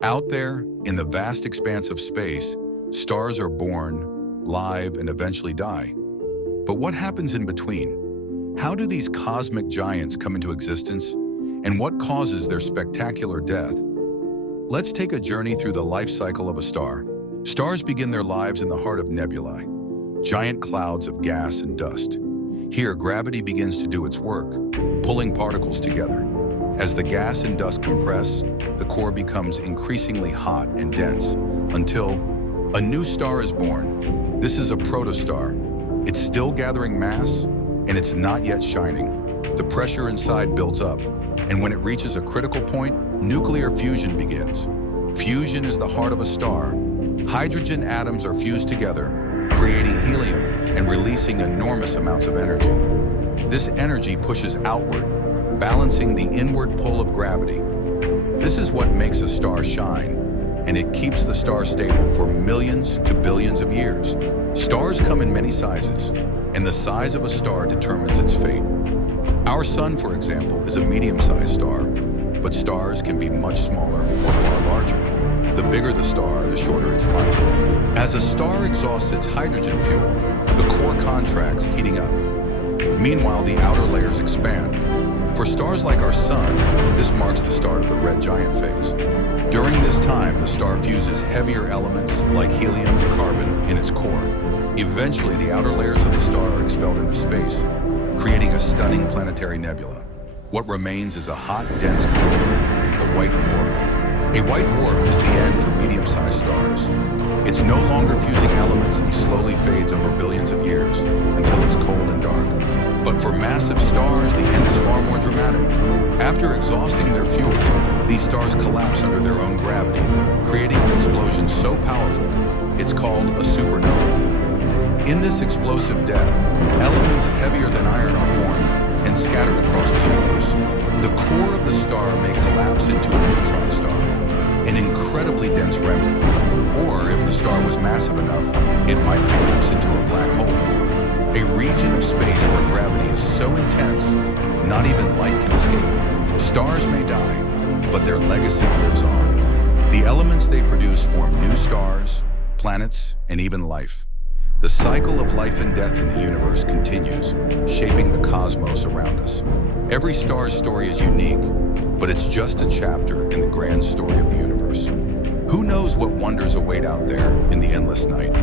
Out there, in the vast expanse of space, stars are born, live, and eventually die. But what happens in between? How do these cosmic giants come into existence? And what causes their spectacular death? Let's take a journey through the life cycle of a star. Stars begin their lives in the heart of nebulae, giant clouds of gas and dust. Here, gravity begins to do its work, pulling particles together. As the gas and dust compress, the core becomes increasingly hot and dense until a new star is born. This is a protostar. It's still gathering mass, and it's not yet shining. The pressure inside builds up, and when it reaches a critical point, nuclear fusion begins. Fusion is the heart of a star. Hydrogen atoms are fused together, creating helium and releasing enormous amounts of energy. This energy pushes outward, balancing the inward pull of gravity. This is what makes a star shine, and it keeps the star stable for millions to billions of years. Stars come in many sizes, and the size of a star determines its fate. Our sun, for example, is a medium-sized star, but stars can be much smaller or far larger. The bigger the star, the shorter its life. As a star exhausts its hydrogen fuel, the core contracts, heating up. Meanwhile, the outer layers expand. For stars like our sun, this marks the start of the red giant phase. During this time, the star fuses heavier elements like helium and carbon in its core. Eventually, the outer layers of the star are expelled into space, creating a stunning planetary nebula. What remains is a hot, dense core, the white dwarf. A white dwarf is the end for medium-sized stars. It's no longer fusing elements and slowly fades over billions of years until it's cold and dark. But for massive stars, the end is far more dramatic. After exhausting their fuel, these stars collapse under their own gravity, creating an explosion so powerful, it's called a supernova. In this explosive death, elements heavier than iron are formed and scattered across the universe. The core of the star may collapse into a neutron star, an incredibly dense remnant. Or if the star was massive enough, it might collapse into a black hole. A region of space where gravity is so intense, not even light can escape. Stars may die, but their legacy lives on. The elements they produce form new stars, planets, and even life. The cycle of life and death in the universe continues, shaping the cosmos around us. Every star's story is unique, but it's just a chapter in the grand story of the universe. Who knows what wonders await out there in the endless night?